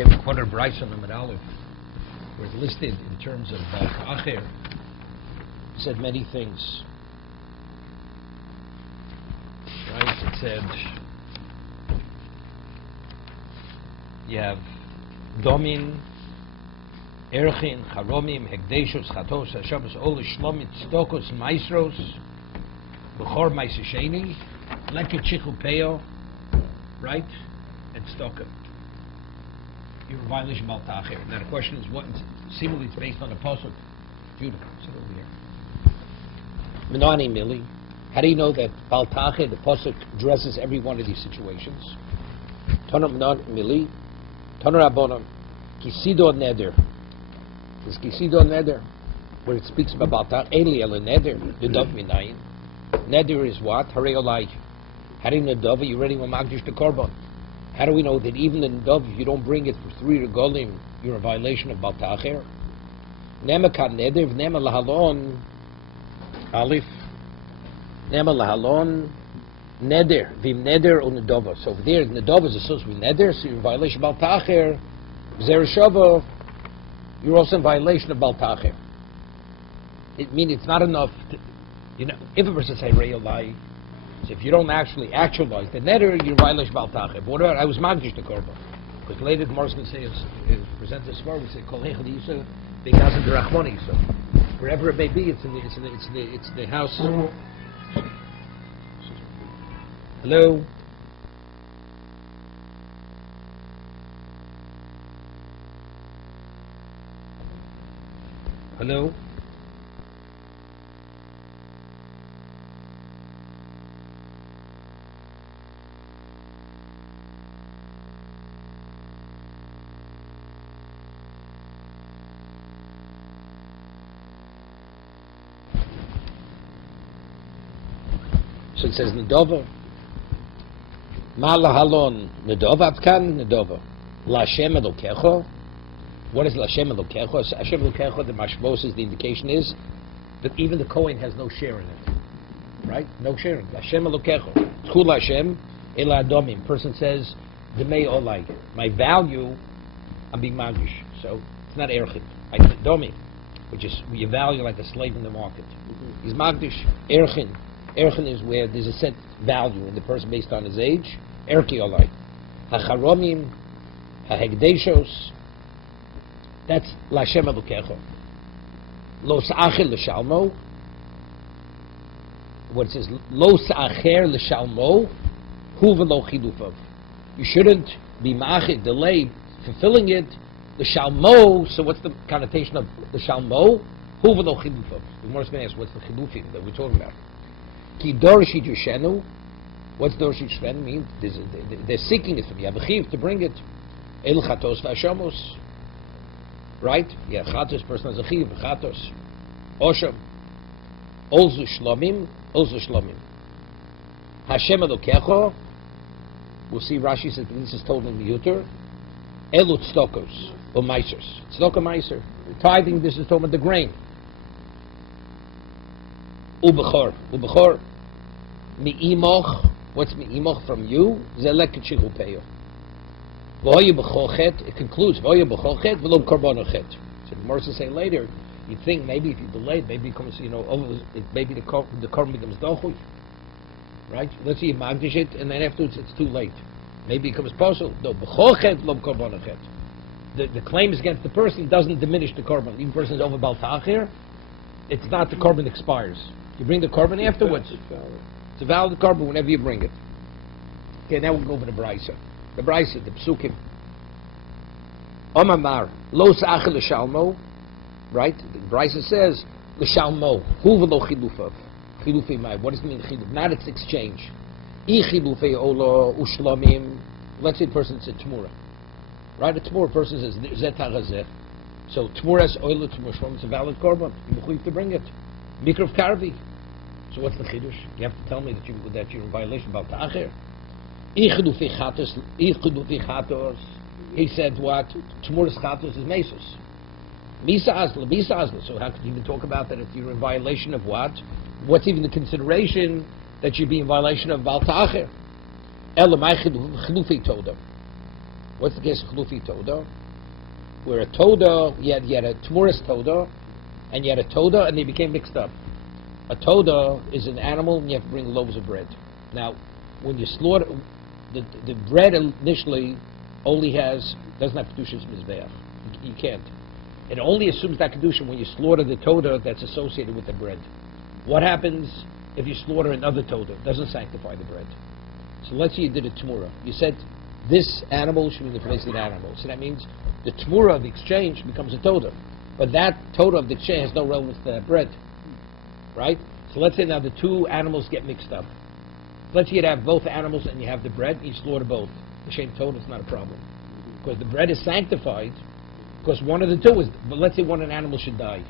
Okay, we quoted Bryce on the Aleph, where it's listed in terms of Acher. Said many things. Right? It said you have Domin, Erchin, Charomim, Hekdeshos, Chatos, Hashabos, Ol Shlomit, Stokos, Maestros, Bechor Maisesheni, Leket Chichupeo, right? And Stokim. You're in violation of Baltacher. Now the question is, what? Seemingly it's based on the Pasuk. Judah, sit over here. Menani Mili. How do you know that Baltacher, the Pasuk, addresses every one of these situations? Tanur Menani Mili. Tanur Rabbanon. Kisido Neder. This Kisido Neder, where it speaks about Baltacher, Eli El Neder, Yudav Minayin. Neder is what? Hareolai. How do you know Dova? You're ready with Magdish the Korban. How do we know that even in Dov, if you don't bring it for 3 regolim, you're in violation of Baltacher? Nema kan neder, nema lahalon, alif, nema lahalon, neder, vim neder or nedova. So over there, nedova is associated with neder, so you're in violation of Baltacher. Zereshava, you're also in violation of Baltacher. It means it's not enough to, if a person say Re'olai, so if you don't actually actualize the neder, you're violation of Baltacher. But what about, I was magdish the korban. Because later the Morris can say, present this far, we say, Kol Hechad Yisa, Begazim Derachmoni. So wherever it may be, it's the house. Hello? Hello? So it says Nedova. Ma lahalon Nedova Atkan Nedova. Lashem Elokecho. What is Lashem Elokecho? Hashem Elokecho, the mashmos is the indication is that even the Kohen has no share in it. Right? No share in it. Lashem Elokecho. Tchul Hashem Ela Adomim. Person says, Demei Olai. My value, I'm being magish. So it's not Erchid. I Domim, which is you value like a slave in the market. He's magdish. Erchin. Erchin is where there's a set value in the person based on his age. Erki Olai. HaCharomim, HaHegdeshos, that's Lashem Elokecho. Lo Sa'achir L'Shalmo, what it says, Lo Sa'achir L'Shalmo, Hu V'lo Chidufav. You shouldn't be ma'achir, delay fulfilling it. L'Shalmo, so what's the connotation of L'Shalmo? Hu V'lo Chidufav. The Morris man asks, what's the Chidufim that we're talking about? Ki Dorshit Yushenu. What's Dorshit Yushenu mean? They're seeking it from you. You have a chiv to bring it. El Chatos V'Ashamos. Right? Yeah, Chatos, person has a chiv, Chatos. Osham. Olzu Shlomim. Hashem Elokecho. We'll see Rashi says this is told in the Yuter. Elut Stokos. Or Meisers. Stoka Meiser. Tithing, this is talking about the grain. Ubechor. Mi'imoch, what's mi'imoch from you? Zeleket shichupeyo. V'hoye b'chochet, it concludes, v'hoye b'chochet, v'lo karbonochet. So the Morris will say later, you think maybe if you delay, maybe it becomes, maybe the korban becomes dochuy. Right? Let's see, you magdish it, and then afterwards it's too late. Maybe it becomes possible. No, b'chochet, v'lo karbonochet. The claim is against the person doesn't diminish the korban. Even the person is over Baltacher, it's not the korban expires. You bring the korban afterwards. It's a valid korban whenever you bring it. Okay, now we'll go over the Braisa. The Braisa, the Psukim. Omamar, lo sa'achel l'shalmo, right? The Braisa says, l'shalmo, hu v'lo chilufav. Chilufei mai, what does it mean chiluf? Not its exchange. I chilufei olo ushlomim. Let's say the person said tmura. Right? A tmura person says, zet ha'gazeh. So tmuras oilo tmur shlom, it's a valid korban. You have to bring it. Mikrav karvi. So what's the chidush? You have to tell me that you're in violation of Baltacher. Ichdufi chatos. He said what? Tmuras chatos is mesos. Misa azla. So how could you even talk about that if you're in violation of what? What's even the consideration that you'd be in violation of Baltacher? Elamai chidufi told him. What's the case of Chalufi Toda? Where a Toda, you had a Tmuras Toda, and you had a Toda, and they became mixed up. A Toda is an animal, and you have to bring loaves of bread. Now, when you slaughter, the bread initially only doesn't have Kedushas Mizbeach. You can't. It only assumes that Kedusha when you slaughter the Toda that's associated with the bread. What happens if you slaughter another Toda? It doesn't sanctify the bread. So let's say you did a Tmura. You said this animal should be the place of that animal. So that means the Tmura of the exchange becomes a Toda. But that Toda of the exchange has no relevance to that bread. Right? So let's say now the two animals get mixed up. Let's say you have both animals and you have the bread and you slaughter both. The same Toda is not a problem. Because the bread is sanctified, because one of the two is, but let's say one of the animals should die.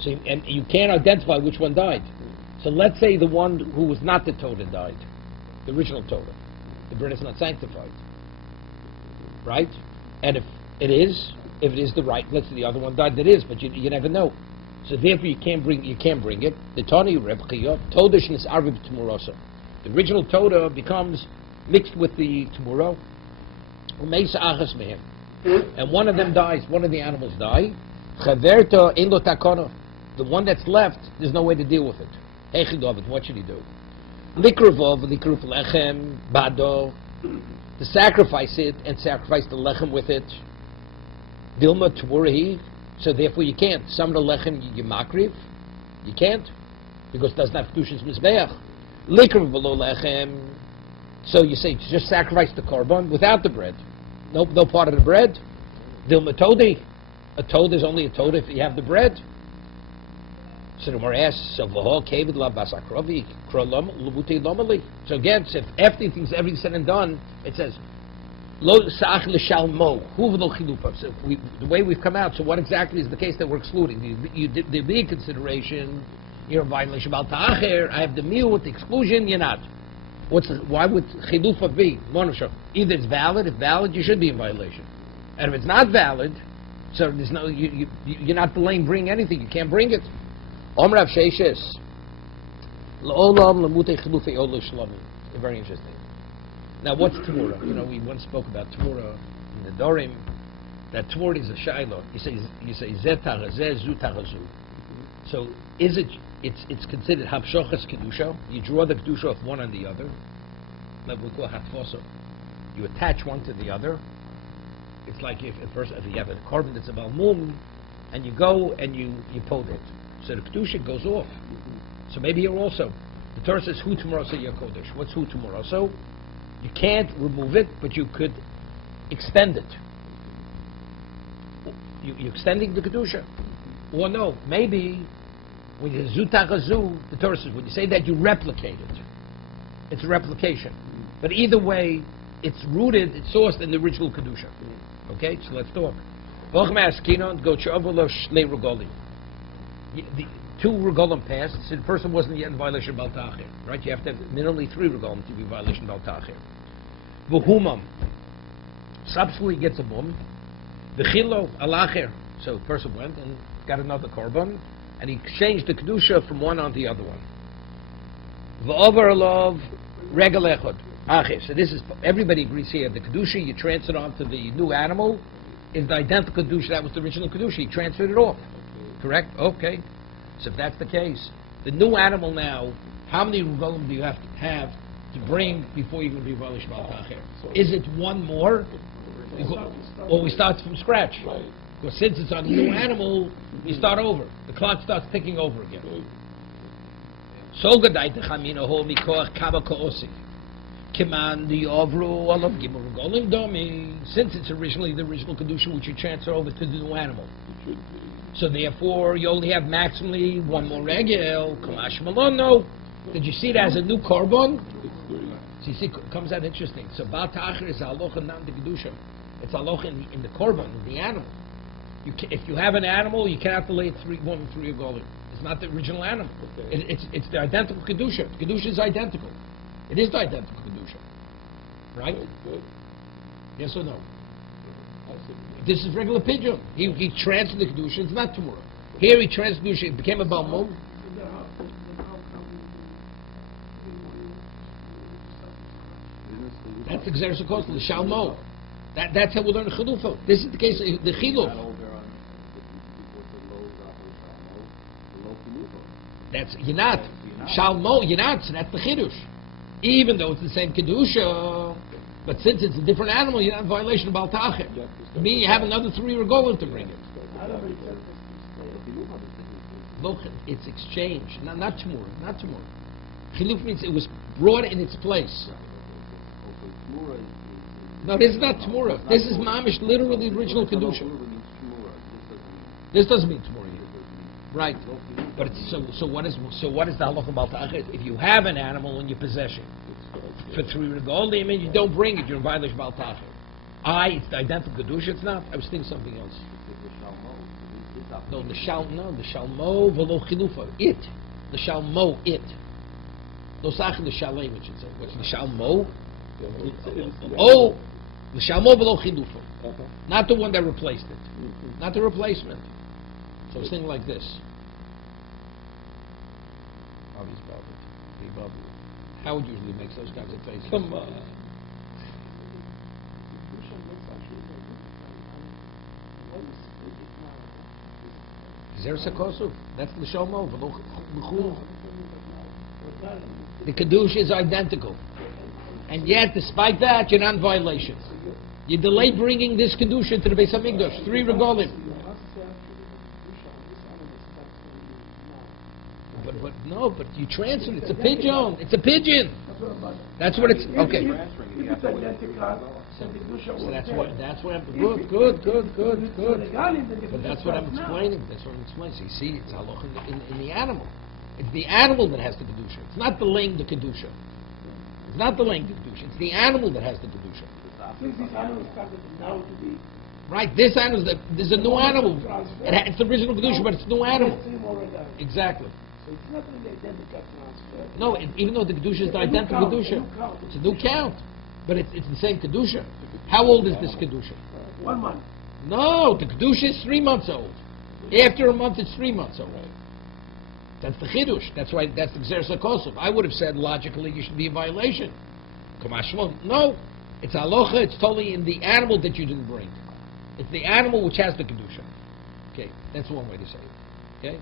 So, and you can't identify which one died. So let's say the one who was not the Toda died, the original Toda. The bread is not sanctified. Right? And if it is the right, let's say the other one died, that is, but you never know. So therefore you can't bring it. The Tani Reb Chiyah, Todash is Arvib Tmurosa. The original Toda becomes mixed with the Tmuro. Umeisa Achas Mehem. And one of them dies, one of the animals die. Chaverta in lo takana. The one that's left, there's no way to deal with it. Hechidovit, what should he do? Likruvov, likruv lechem, bado. To sacrifice it and sacrifice the lechem with it. Dilma tmurahi. So therefore you can't. Some of the lechem you makriv. You can't. Because it doesn't have Kedushas Mizbeach. Likruv below lechem. So you say, just sacrifice the korban without the bread. No part of the bread. Dilma todi. A Toda is only a Toda if you have the bread. So the Gemara asks, so again, if everything's said and done, it says, Lo sa'ach l'shal mo, huv lo chilupav. So the way we've come out, so what exactly is the case that we're excluding? The big consideration, you're a violation about ta'acher, I have the meal with the exclusion, you're not. Why would chilupav be? Either it's valid, if valid, you should be in violation. And if it's not valid, so there's no, you're not delaying bring anything, you can't bring it. Omrav Sheishes. L'olam l'mutei chilufei ol l'shlamim. Very interesting. Now, what's Tmura? You know, we once spoke about Tmura in the Dorim. That Tmura is a Shiloh. You say Zeh Tarazeh, Zu Tarazu. So, it's considered Habshochas Kedusha. You draw the Kedusha of one on the other. Like we call Hatfoso. You attach one to the other. It's like if you have a korban that's a Balmum, and you go and you pod it. So the Kedusha goes off. So maybe here also, the Torah says, Hu Tumoroso Yakodesh. What's Hu Tumoroso? You can't remove it, but you could extend it. You're extending the Kedusha. Or no, maybe when you Zutachazu, the Torah says, when you say that, you replicate it. It's a replication. But either way, it's rooted, it's sourced in the original Kedusha. Okay, so let's talk. The two regolim passed, so the person wasn't yet in violation of Baltachir. Right? You have to have minimally 3 regolim to be in violation of Baltachir. V'humam. Subsequently gets a mum. V'chilo alacher. So the person went and got another korban, and he exchanged the Kedusha from one on the other one. V'over lov regel echad. So this is, everybody agrees here, the Kedusha you transferred onto the new animal is the identical Kedusha that was the original Kedusha. You transferred it off. Correct? Okay. So if that's the case, the new animal now, how many regalim do you have to bring before you're going to be violation of Baltachir? Is it one more? Or we start from scratch? Because since it's on a new animal, you start over. The clock starts ticking over again. So since it's originally the original Kedusha which you transfer over to the new animal. So therefore, you only have maximally one more regel. Kamash Malono. Did you see it as a new korban? So you see, it comes out interesting. So Baltachir is halacha not the Kedusha. It's halacha in the korban, in the animal. If you have an animal, you cannot delay more than 3 regalim. It's not the original animal. It's the identical Kedusha. The Kedusha is identical. It is the identical Kedusha. Right? Yes or no? This is regular pigeon. He transferred the Kedusha, it's not tomorrow. Here he transferred the Kedusha, it became a Balmum. That's the Xeris Akos, the Shalmo. That's how we learn Chilufa. This is the case of the Chiluf. That's Yanat. Shalmo, Yanat, so that's the Chidush. Even though it's the same Kedusha, but since it's a different animal, you're not in violation of Baltachet. Me, you have another 3 regolim to bring it. Look, it's exchange, not tomorrow, not tomorrow. Chiluf means it was brought in its place. No, this is not Tamura. This is Mamish, literally the original Kedusha. This doesn't mean Tamura here. Right. But it's, so what is the halacha Baltachet? If you have an animal in your possession for 3 regolim and you don't bring it, you're in violation of Baltachet. It's the identical Kedusha, it's not. I was thinking something else. No, the Shalmo v'lo Chilufa. It. The Shalmo, it. No sach the Shalem, it should say. What's the Shalmo? Oh, the Shalmo v'lo Chilufa. Not the one that replaced it. Not the replacement. So it's thinking like this. Howard usually makes those kinds of faces. Come on. That's the Shalmo. The Kedusha is identical. And yet, despite that, you're not in violation. You delay bringing this Kedusha to the Beis HaMikdash. 3 regolim. But you transfer it. It's a pigeon. It's a pigeon. That's what it's. Okay. So that's what I'm good. But that's what I'm explaining. So you see, it's halacha in the animal. It's the animal that has the kedusha. It's not the laying the kedusha. It's not the laying the kedusha. It's the animal that has the kedusha. Since this animal started now to be right. This animal there's a new animal. It's the original kedusha, but it's a new animal. Exactly. So it's not really identical transfer. No, even though the kedusha is the identical kedusha, it's a new count. But it's the same Kedusha. How old is this Kedusha? 1 month. No, the Kedusha is 3 months old. After a month, it's 3 months old. That's the Chidush. That's why that's the Gzeres HaKosov. I would have said logically you should be in violation. No, it's Alocha. It's totally in the animal that you didn't bring. It's the animal which has the Kedusha. Okay, that's one way to say it. Okay?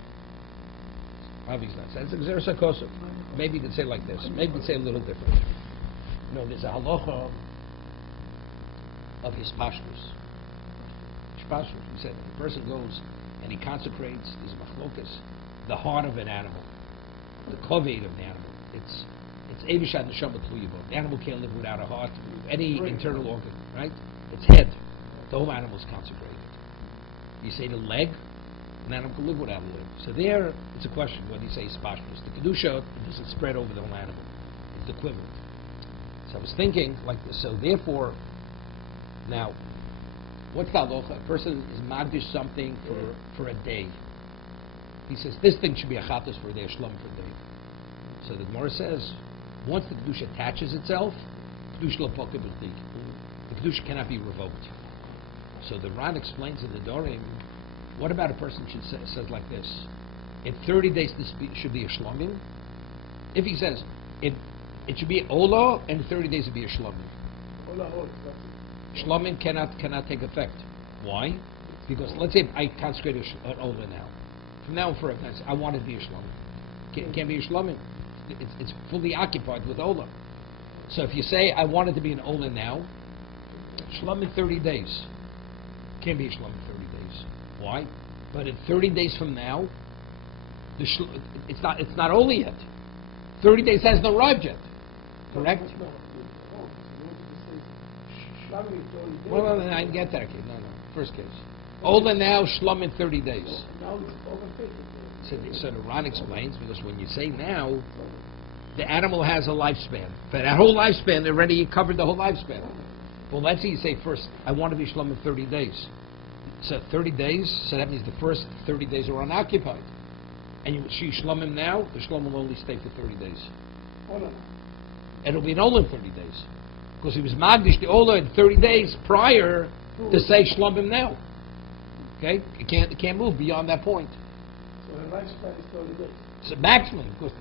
Obviously, that's the Gzeres HaKosov. Maybe you could say it like this. Maybe you could say it a little different. No, there's a halacha of his pashtus. We said the person goes and he consecrates his machlokas, the heart of an animal, the koved of the animal. It's evishad neshama tluyavo. The animal can't live without a heart, any internal organ, right? Its head. The whole animal is consecrated. You say the leg, an animal can live without a leg. So there, it's a question whether you say his pashtus. The kedusha doesn't spread over the whole animal. It's equivalent. So I was thinking like this. So therefore, now, what's the halacha? A person is magdish something for a day. He says this thing should be a chatas for a day, a shlom for a day. So the Gemara says, once the kedusha attaches itself, kedusha l'poka b'chlik. The kedusha cannot be revoked. So the Ran explains in the Dorim, what about a person says like this? In 30 days this should be a shlomim. If he says it should be Ola, and in 30 days it would be a Shlomim. Shlomim cannot take effect. Why? Because let's say I consecrate an Ola now. From now on forever, I want it to be a Shlomim. It can't be a Shlomim. It's fully occupied with Ola. So if you say, I want it to be an Ola now, Shlomim 30 days. Can't be a Shlomim 30 days. Why? But in 30 days from now, it's not Ola yet. 30 days hasn't arrived yet. Correct? Well, I didn't get that. Okay. No. First case. Older now, shlum in 30 days. So the Ran explains, because when you say now, the animal has a lifespan. For that whole lifespan, already you covered the whole lifespan. Well, let's say you say first, I want to be shlum in 30 days. So 30 days, so that means the first 30 days are unoccupied. And you shlum him now, the shlum will only stay for 30 days. And it'll be an Ola in 30 days. Because he was Magdish the Ola in 30 days prior to say shlum him now. Okay? It can't move beyond that point. So the lifespan is 30 days. It's a maximum. Because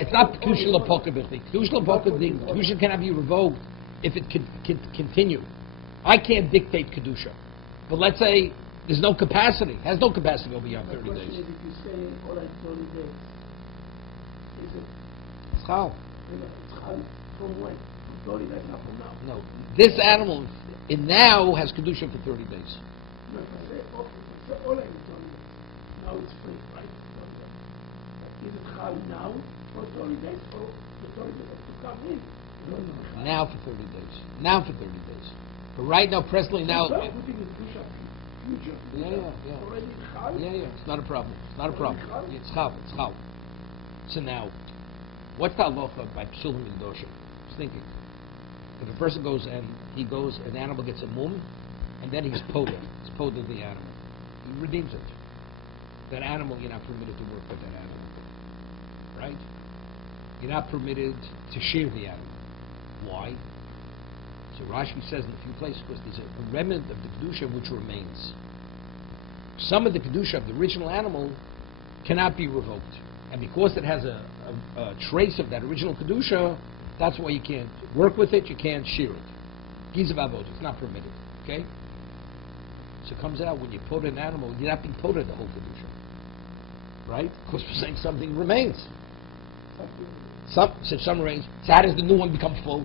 it's not Kedusha l'poka b'chlik. Kedusha l'poka b'chlik. Kedusha cannot be revoked if it can continue. I can't dictate Kedusha. But let's say there's no capacity, has no capacity to go beyond 30 question days. is, if you say, all right, 30 days, is it, It's chal. it's hal from when? From 30 days, not from now. No, this animal in now has Kedusha for 30 days. No, if I say, okay, if I say, all right, 30 days, now it's free, right? 30 days. But is it hal now for 30 days, or the 30 days have to come in? No. Now for 30 days. Now for 30 days. But right now, presently now... So putting in future, Yeah. already hal? Yeah, it's not a problem. It's not a problem. Chal? It's chal. So now, what's the halacha by psulim and doshim? I was thinking, if a person goes and an animal gets a mum, and then he's poda. He's poda the animal. He redeems it. That animal, you're not permitted to work with that animal. Right? You're not permitted to shear the animal. Why? So Rashi says in a few places, because there's a remnant of the Kedusha which remains. Some of the Kedusha of the original animal cannot be revoked. And because it has a trace of that original Kedusha, that's why you can't work with it, you can't shear it. Gizav avot, it's not permitted. Okay? So it comes out when you put an animal, you're not being put the whole Kedusha. Right? Because we're saying something remains. Some remains. So how does the new one become full?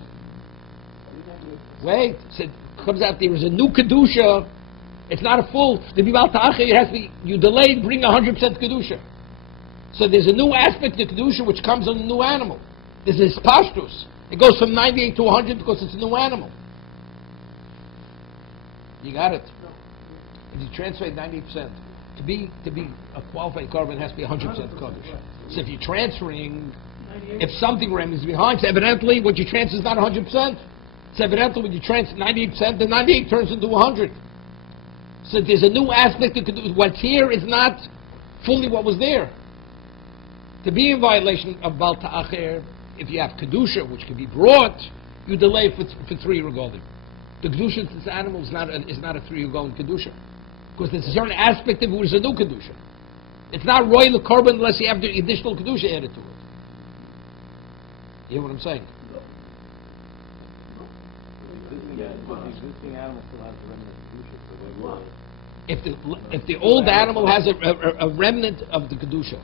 Wait, so it comes out there is a new Kedusha. It's not a full. The Bibal Ta'achir, it has to be, you delayed, bring 100% Kedusha. So there's a new aspect of Kedusha which comes on a new animal. There's this pashtus. It goes from 98 to 100 because it's a new animal. You got it? If you transfer 98%, to be a qualified carbon, it has to be 100% Kaddish. So if you're transferring, if something remains behind, so evidently what you transfer is not 100%. So evidently when you transfer 98%, the 98 turns into 100. So there's a new aspect of Kedusha. What's here is not fully what was there. To be in violation of Bal Ta'acher, if you have Kedusha, which can be brought, you delay for 3 regalim. The Kedusha of this animal is not a 3 regalim Kedusha. Because there's a certain aspect of it which is a new Kedusha. It's not royal carbon unless you have the additional Kedusha added to it. You hear what I'm saying? The existing animal still has the remnant of Kedusha, so If the old animal has a remnant of the Kedusha,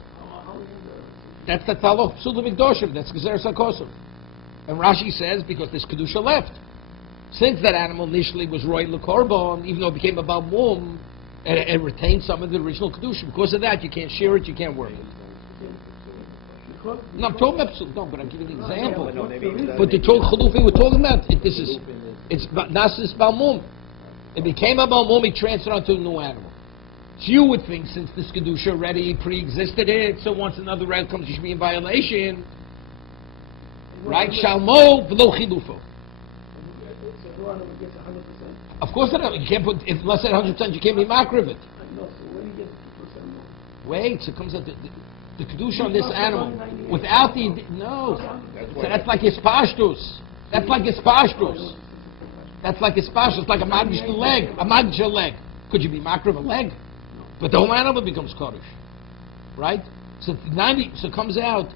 that's the Taloch Psulim Mikdoshim, that's Gezer Sakosim. And Rashi says, because there's Kedusha left. Since that animal initially was royal Korban, even though it became a Balmum, it retained some of the original Kedusha. Because of that, you can't shear it, you can't work it. No, I'm talking about Psulim, no, but I'm giving an example. But the Torah Chalufi we're talking about, it's Nasis Balmum. It became a Balmum, it transferred onto a new animal. So you would think, since this Kedusha already pre-existed it, so once another rat comes, you should be in violation. Right? Shalmo v'lo chilufo. Of course not. You can't put, if less than 100%, you can't be makar of it. Wait, so it comes out the Kedusha on this animal, without the, no. So that's like his pashtus. That's like his pashtus. That's like his pashtus. It's like a magical leg. A magical leg. Could you be makar of a leg? But the whole animal becomes Kaddish, right? So 90. So it comes out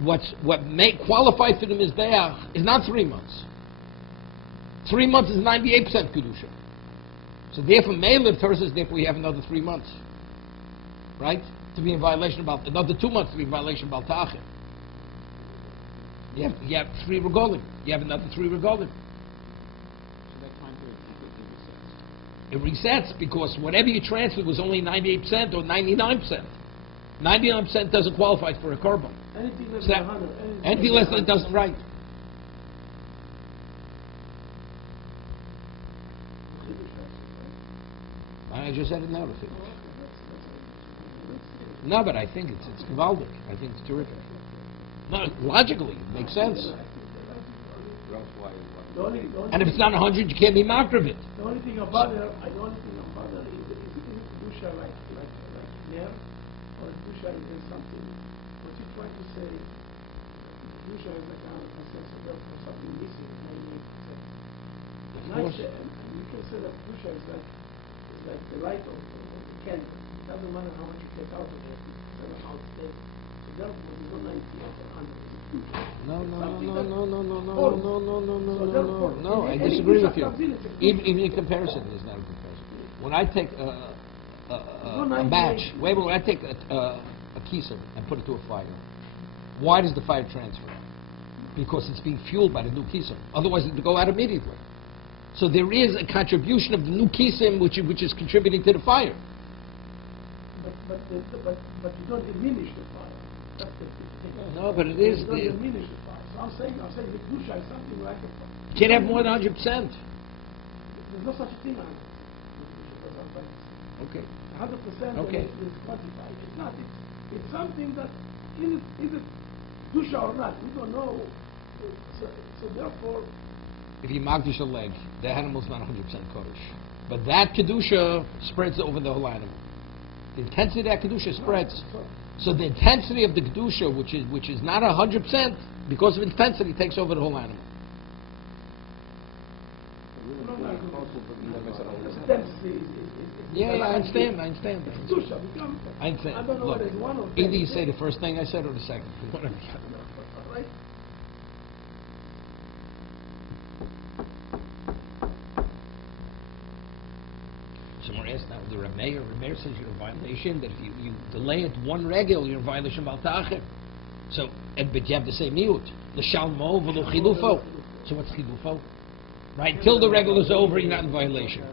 what may qualify for the mizbeach is not 3 months. 3 months is 98% kedusha. So therefore, Meilev Torah says therefore we have another 3 months, right? To be in violation about another 2 months to be in violation about Ta'achim. You have 3 regalim. You have another 3 regalim. It resets because whatever you transferred was only 98% or 99%. 99% doesn't qualify for a carbon. Anything less So than 100. anything less than it doesn't, right. I just said it now to finish. No, but I think it's gewaldic. I think it's terrific. No, logically, it makes sense. And if it's not 100, you can't be marked of it. The only thing about it, is Kedusha like here, or Kedusha is something. What you're trying to say, Kedusha is like a sense of something missing, 98%. And you can say that Kedusha is like like the light of the candle. It doesn't matter how much you take out of it, it's somehow stable. So therefore, you don't 90 or 100. No. I disagree with you. Even in comparison, there's not a comparison. When I take a match, when I take a kiser and put it to a fire, why does the fire transfer? Because it's being fueled by the new kisim. Otherwise, it would go out immediately. So there is a contribution of the new kisim which is contributing to the fire. But you don't diminish the fire. That's the thing. No, but it is. You don't diminish the fire. So I'm saying the kedusha is something like a fire. You can't have more than 100%. There's no such a thing on it. Okay. 100% Okay. is quantified. It's not. It's something that is it kedusha or not? We don't know. So therefore, if you magdish a leg, the animal's not 100% kodesh. But that kedusha spreads over the whole animal. The intensity of that kedusha spreads. So the intensity of the kedusha, which is not 100%, because of intensity, takes over the whole animal. Yeah, I understand. I understand. I don't know Look, whether it's one or either you say the first thing I said or the second. Right? Someone asked now, the Rameir says you're in violation, that if you delay it one regel, you're in violation of Al-Ta'achir. So, but you have to say miut. L'shalmo v'lo chilufo. So what's chilufo? Right, until the regel is over, you're not in violation.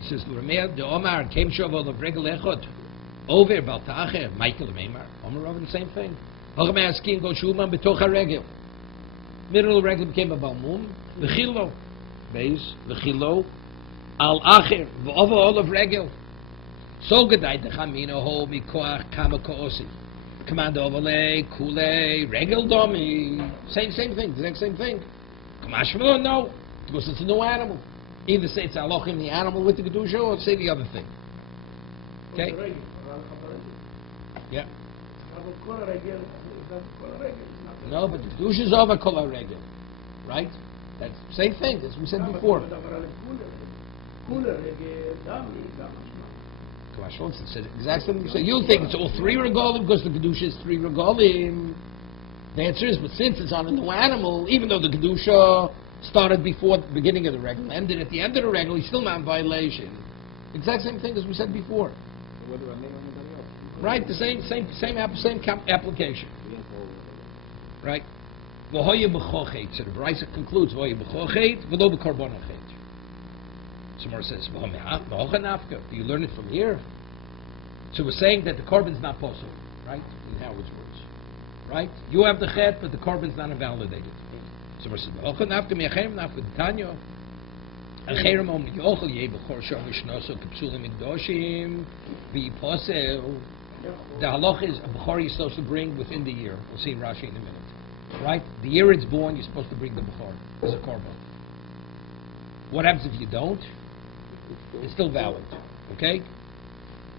He says, Rameir, the Omar, came shov of regel echot. Over, Bal-Ta'achir, Michael Meimar. Omar over the same thing. Ha'Rameir askin go shuman b'toch ha-regel. Middle of the regel became a balmum. V'chilo. Beis, v'chilo. Al-Achir, v'ova olav regel. So gedai the chamino ho mikoach kama ko'osi. Command overlay, kule, regel domi. Same thing, the exact same thing. Kamash v'lo, no. Because it's a new animal. Either say it's alochim, the animal with the kedusha, or say the other thing. Okay? Yeah. No, but the kedusha is over kol regel. Right? That's the same thing as we said before. It says exactly what you say. You'll think it's all three regalim because the kedusha is three regalim. The answer is, but since it's on a new animal, even though the kedusha started before the beginning of the regel, ended at the end of the regel, he's still not in violation. Exact same thing as we said before. Right, the same application. Right. V'hoye b'chochet. So the Brisa concludes v'hoye b'chochet v'lo b'karbonochet. Somewhere says do you learn it from here? So we're saying that the korban's not possible, right? In Howard's words, right? You have the chet, but the korban's not invalidated. Somewhere says v'hoche nafka mi'achem nafka d'tanyo. Acherem om yochel yeh b'chor shor v'shnoso k'psulim mikdoshim v'yiposel. The halach is a b'chor you're supposed to bring within the year. We'll see in Rashi in a minute. Right? The year it's born, you're supposed to bring the b'chor as a korban. What happens if you don't? It's still valid. Okay?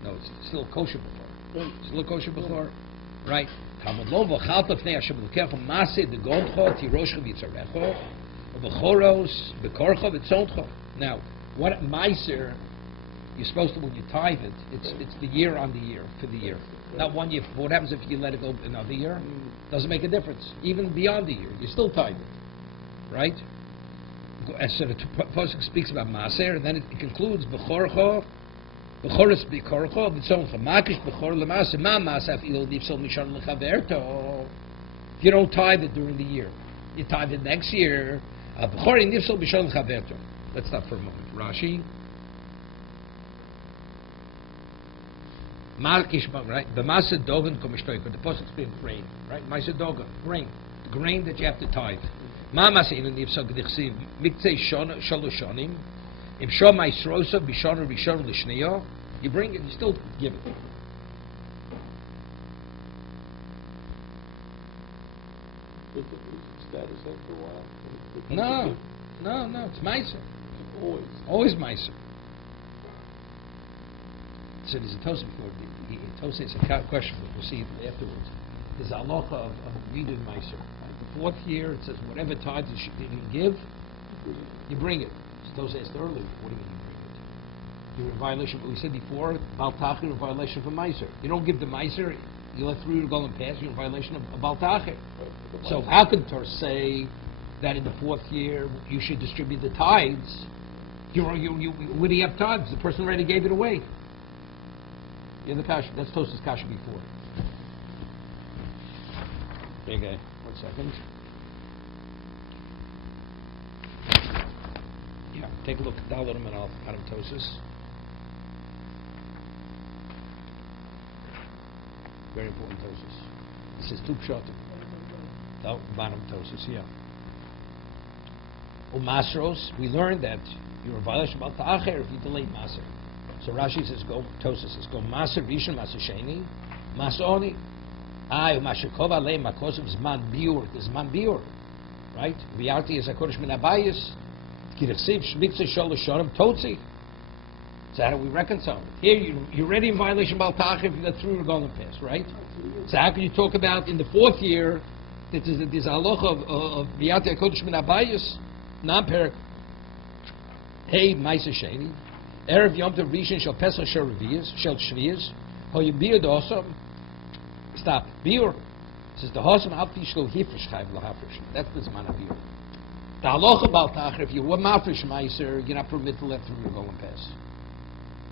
No, it's still kosher b'chor. It's still kosher b'chor. Right? Talmud lo v'chalta fnei Hashem l'kecha maseh degoncho tiroshcha v'yitzarecho v'choros b'korcha v'tzoncho. Now, what meiser you're supposed to, when you tithe it, it's the year on the year, for the year. Not 1 year. What happens if you let it go another year? Doesn't make a difference. Even beyond the year, you still tithe it. Right? So the pasuk speaks about maser, and then it concludes b'chorcho, b'choros b'korcho, v'tzoncho, makish b'chor l'maser, ma masaf il nifsol mishon l'chaverto. If you don't tithe it during the year, you tithe it next year. B'chor nifsol mishon l'chaverto. Let's stop for a moment. Rashi. Makish, right? B'maser dogan komishtoy, but the pasuk's been grain, right? Maser dogan, grain, the grain that you have to tithe. Mamas in the Yipsog Dichsiv Mikzei Sholoshonim Im Shomai Srosa Bishon Bishon Lishneyo. You bring it, you still give it. Does it lose its status after a while? No, it's Meiser. Always Meiser. So there's a Tosa before. Tosa is a question, but we'll see it afterwards. There's a halacha of Vidin Meiser. The fourth year, it says whatever tithes you give, you bring it. So Tosa asked earlier, what do you mean you bring it? you're in violation of what we said before, Baltachir, you're in violation of a Meiser. You don't give the Meiser, you let 3 go and pass, you're in violation of Baltachir. So how could Torah say that in the 4th year you should distribute the tithes? Where do you have tithes? The person already gave it away. In the kasha, that's Tos's kasha before. Okay, 1 second. Yeah, take a look at Dalit and Adam Tosis. Very important Tosis. This is two pshatim. Bottom Tosis, yeah. Umasros, we learned that you're a violation of Balta'acher if you delay Maser. So Rashi says, Tosis says, go Maser Rishon, Maser Sheni, Maser Oni. Umasher Kov Alei Makosov Zman Biur, Zman Biur. Right? Viarti is a Kodesh Min Abayis, Kirasiv, Shmitza Sholosh Shorim, Totzi. So how do we reconcile it? Here you're already in violation of Balta'acher if you let 3 Regalim pass, right? So how can you talk about in the 4th year, this is a halacha of Viarti HaKodesh Min Abayis, non-perik. Hey, Maisa Sheni, Erev Yom Tov Rishon Shel Pesach Shel Revius, Shel Shvius, Ho Yibir Dosam, stop, Biur, says the Hosam Alfi Shlo Hifrish Chayv Lo Hafrish, that's the Zman HaBiur. The halacha Balta'acher, if you were Mafrish Meiser, you're not permitted to let 3 go and pass.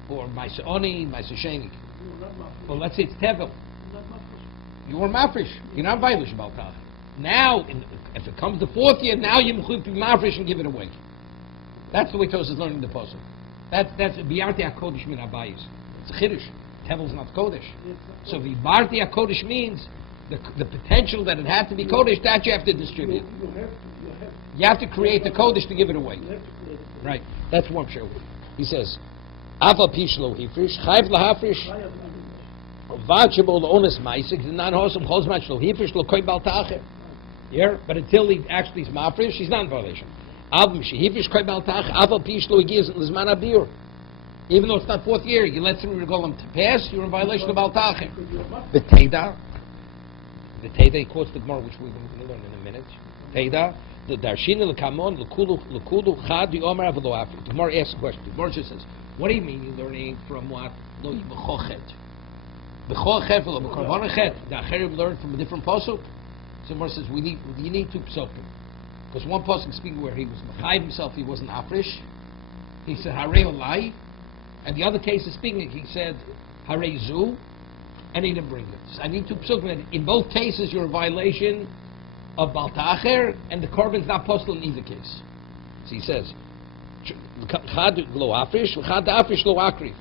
Or Maisa Oni, Maisa Sheni. Well, let's say it's Tevel. You were Mafrish, you're not violation Balta'acher. Now, if it comes the 4th year, now you can be Mafrish and give it away. That's the way Tosas is learning the puzzle. That's Biarti HaKodesh Min Abayis. It's a Chiddush. Tevel's not Kodesh. So Biarti HaKodesh means the potential that it had to be Kodesh, that you have to distribute. You have to create the Kodesh to give it away. Right. That's one pshat. He says, Aval Pishlo Hifrish, Chayv Lahafrish, Vachable Onis Maisik, the non Hosam Chosmach Lo Hifrish, Lo Koy Balta'acher. Yeah, but until he actually is Mafrish, he's not in violation. Even though it's not 4th year, you let 3 Regalim to pass, you're in violation of Balta'acher. The Teda, he quotes the Gemara, which we're going to learn in a minute. Teda, the Darshina L'Kamon L'Kudu Chad Yomer Avlo Afri. The Gemara asks a question. The Gemara says, what do you mean you're learning from what? Lo Yibachochet. Bechochet Lo B'Korbanachet. The Acherim learned from a different pasuk. So the Gemara says, you need 2 psukim. Because one pasuk speaking where he was Mechayiv himself, he wasn't Afrish. He said Harei Olai, and the other case is speaking, he said Harei Zu, and he didn't bring it. So I need 2 psukim. In both cases, you're a violation of Balta'acher, and the korban's not postal in either case. So he says Chad Lo Afrish, Chad Afrish Lo Akri.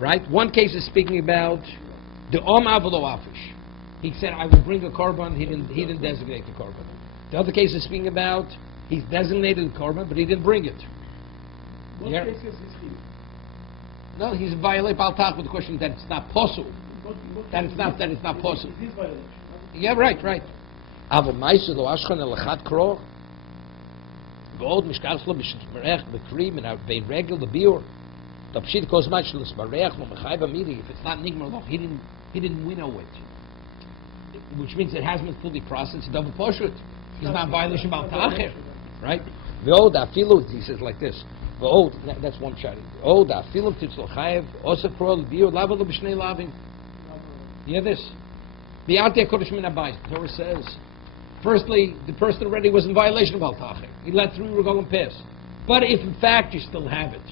Right? One case is speaking about the Om Lo Afrish. He said I will bring a korban. He didn't designate the korban. The other case is speaking about he's designated the korban, but he didn't bring it. What cases is he? No, he's violating Balta'acher with the question that it's not possible. That it's not possible. It is violation. Yeah, right. Avo Meiser Lo Ashchan Elachat Kro. V'od Mishkach Lo B'Shmerech B'Kri Min Bein Regel L'Biur. The Pshit Kozmach Lo Smarech Lo Mechayv Amiri. If it's not Nigmar Lo, he didn't winnow it, which means it hasn't been fully processed. Double Poshut. He's not violation of Balta'acher, right? V'od Afilu, he says like this. V'od, that's one shot. V'od Afilu Titzol Chayev Osef Pro L'Biur Lava Lo B'Shnei Lavin. You hear this? Biarti HaKodesh Min Abayis. The Torah says, firstly, the person already was in violation of Balta'acher. He let 3 Regalim pass. But if in fact you still have it,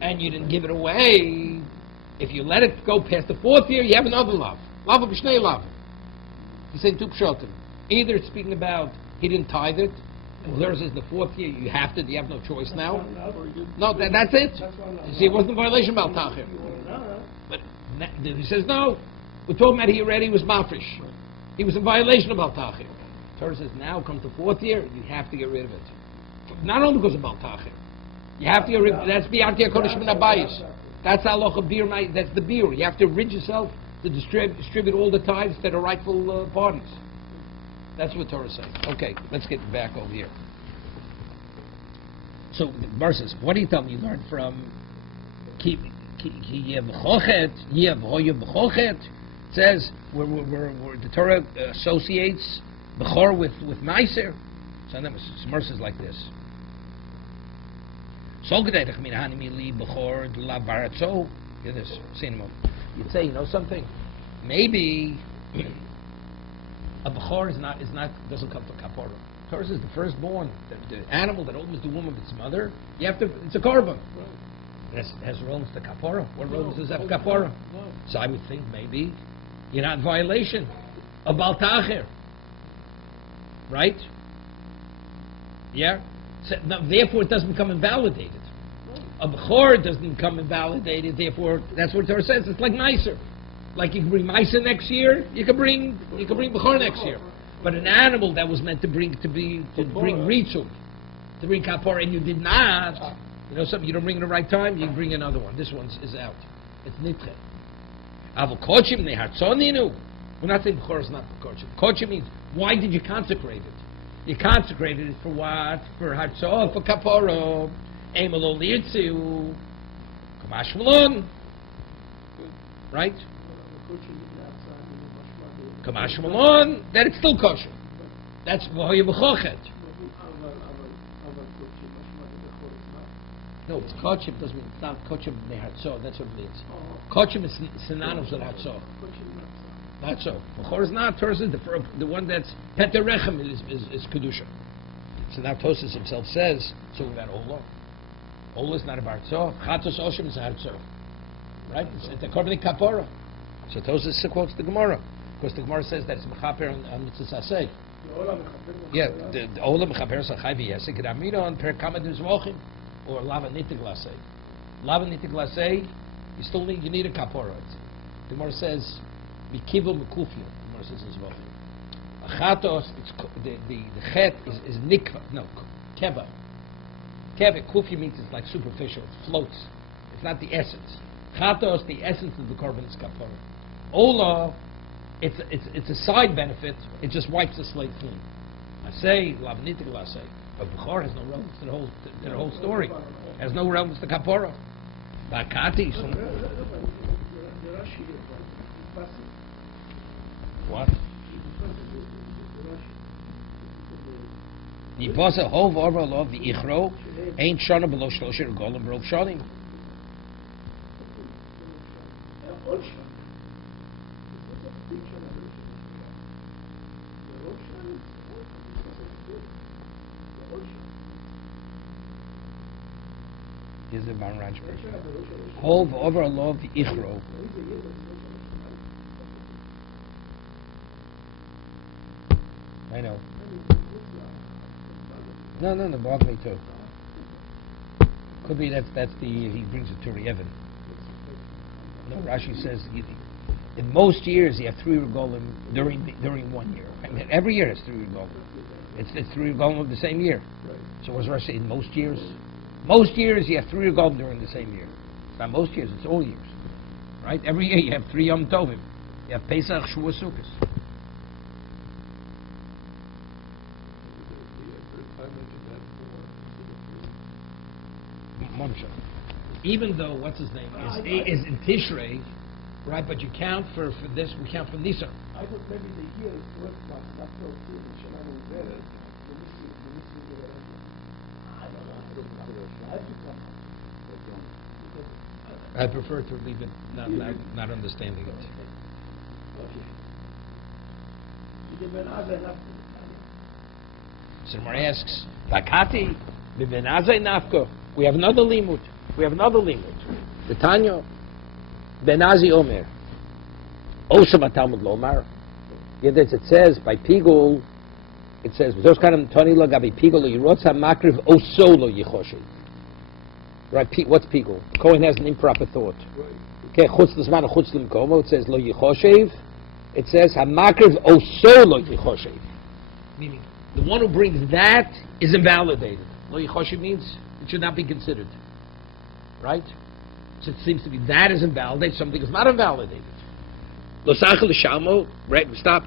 and you didn't give it away, if you let it go past the 4th year, you have another lav. Lava B'Shnei Lavin. He's saying 2 pshatim. Either it's speaking about he didn't tithe it, and there says the 4th year you have no choice now. No, that's it. You see, it wasn't a violation of Balta'acher. But he says no. We're talking about he already was mafresh. He was in violation of Balta'acher. Torah says now comes the 4th year, you have to get rid of it. Not only because of Balta'acher. You have to get rid of it. That's Biarti HaKodesh Min Abayis. That's halacha bir. That's the beer. You have to rid yourself to distribute all the tithes to the rightful parties. That's what Torah says. Okay, let's get back over here. So, verses, what do you tell me you learned from It says where the Torah associates Bechor with Meiser. So then verses like this. So gedeitig min hanimi li bechor la baratzo. You'd say, you know something? Maybe a bechor doesn't come for kapara. Torah is the firstborn, the animal that opens the womb of its mother. It's a korban. It has roles to kapara. What roles does have kapara? No. So I would think maybe you're not in violation of Bal Ta'achir. Right? Yeah? So, now, therefore, it doesn't become invalidated. A bechor doesn't become invalidated, therefore, that's what Torah says. It's like nicer. Like you can bring Meiser next year, you can bring bechor next year. But an animal that was meant to bring Ritzum, to bring Kapor, and you did not, you know something, you don't bring it the right time, you can bring another one. This one is out. It's Nitche. Avokochim nehartzoninu. We're not saying Bechor is not Kochim. Kochim means, why did you consecrate it? You consecrated it for what? For Hartzon, for Kaporo. Emelo lirtzu. Kamash Malon. Right? Kamash Malon, then it's still kosher. That's V'hoye B'chochet. No, it's Kochim, doesn't mean, it's not Kochim Nehartzo, that's what it means. Kochim is synonymous with Hartzo. Not so. B'chor is not, Torah is the one that's Peter Rechem is Kedusha. So now Tosas himself says, so about Olah. Olah is not a Hartzo. Chatos Oshim is a Hartzo. Right? It's a Korban Kapora. So Tosas quotes the Gemara. Because the Gemara says that it's Mechaper on Mitzvah Aseh. Yeah, the Ola Mechaper Sachai V'yesek Ramiro on Per Kamadus Vochim or Lava Nitig Laseh. Lava Nitig Laseh, you need a Kapora. The Gemara says Mikivu Mekufio. The Gemara says in Vochim. Achatos, the Chet is Nikva, no, Keva. Keva, Kufi means it's like superficial, it floats. It's not the essence. Chatos, the essence of the korban is kapara. Ola, it's a side benefit. It just wipes the slate clean. I say lavnitik lasei, but Bechor has no relevance to the whole story. It has no relevance to kapara. Bakati. What? Yipasa hov over lov the ichro ain't shana below shloshir golem rov shanim. Is a Baron Raj version. Hov over lov the ichro. I know. No, bother me too. Could be that's he brings it to Rieven. No, Rashi says in most years you have 3 regolim during 1 year. I mean, every year has 3 regolim. It's 3 regolim of the same year. So what's Rashi in most years? Most years you have 3 regolim during the same year. It's not most years; it's all years, right? Every year you have 3 Yom Tovim. You have Pesach, Shavuot, Sukkot. Even though what's his name is in Tishrei, right? But you count for this. We count from Nisan. I thought maybe the year is worth not so too. I prefer to leave it not understanding it. So Mar asks, Bakati, Bibenazai Nafko. We have another limud. The Tanya, Benazi Omer. Osama Talmud Lomar. It says by Pigul, it says those kind of Tani Lagabi Pigul Yirotza Makriv Osolo Yichoshe. Right? What's Pigul? Cohen has an improper thought. Okay, Chutz L'Zman Chutz L'Mkomo. It says Lo Yichoshev. It says Hamakriv Osolo Yichoshev. Meaning the one who brings that is invalidated. Lo Yichoshev means it should not be considered. Right? So it seems to be that is invalidated, something is not invalidated. Lo Sachel L'Shalmo, right, stop.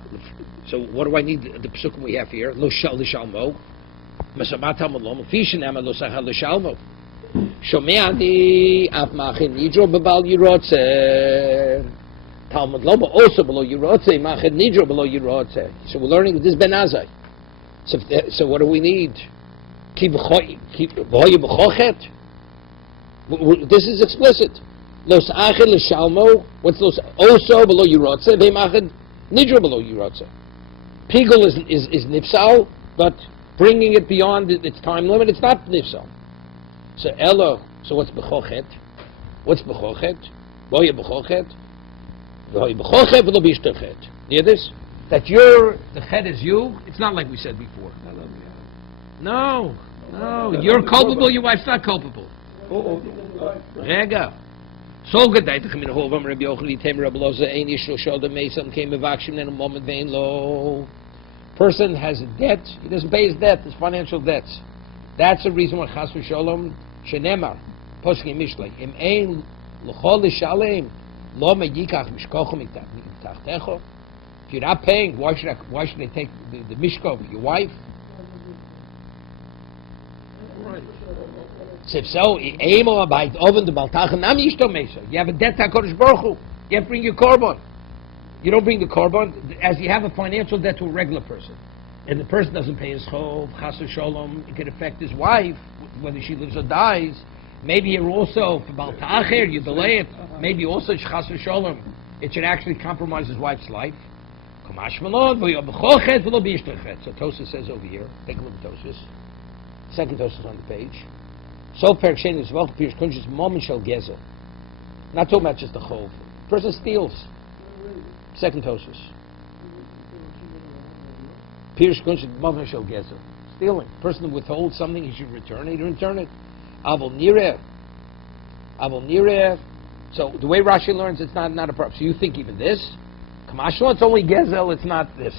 So what do I need the psukim we have here? Lo Shal L'Shalmo, Mesamat HaMolom, Fishin Ema Lo Sachel L'Shalmo. Shomeani Af Machin Nidro Bebal Yirotze. Talmud Loma also below Yirotze, Machin Nidro below Yirotze. So we're learning this Ben Azai. So what do we need? Keep B'hoye B'chochet. This is explicit. Los achid l'shalmo. What's los? Also below yirotze. V'im achid nidra below yirotze. Pigul is nifsal, but bringing it beyond its time limit, it's not nifsal. So elo. So what's bechochet? What's bechochet? Boye bechochet. Boye bechochet v'lo bishtochet. You hear this? That the chet is you. It's not like we said before. No. You're culpable. Your wife's not culpable. Rega. So good that come in the whole of Rabbi Yochanan Tem Rabbi Loza ein ishlo sholda meisam came mevakshim in a moment vein lo. Person has a debt. He doesn't pay his debt. His financial debts. That's the reason why chas v'sholom shenemar poskim mishlei im ein l'chol l'shalem lo meyikach mishkochum mitachtecho. If you're not paying, why should they take the mishkov of your wife? So, you have a debt to HaKadosh Baruch Hu. You have to bring your korban. You don't bring the korban as you have a financial debt to a regular person. And the person doesn't pay his chov, chas v'sholom, it could affect his wife, whether she lives or dies. Maybe you're also, for Bal Ta'acher, you delay it. Maybe also, chas v'sholom, it should actually compromise his wife's life. So Tosfos says over here, take a look at Tosfos. Second Tosfos on the page. So Perkshen is well Pirush Kunsh's moment shall gezel. Not talking about just the chov. Person steals. Second Tosfos. Pirush Kunsh's moment shall gezel. Stealing. Person withholds something, he should return it. He return it. Avol nireh. So the way Rashi learns, it's not a problem. So you think even this? Kamashlo, it's only gezel. It's not this.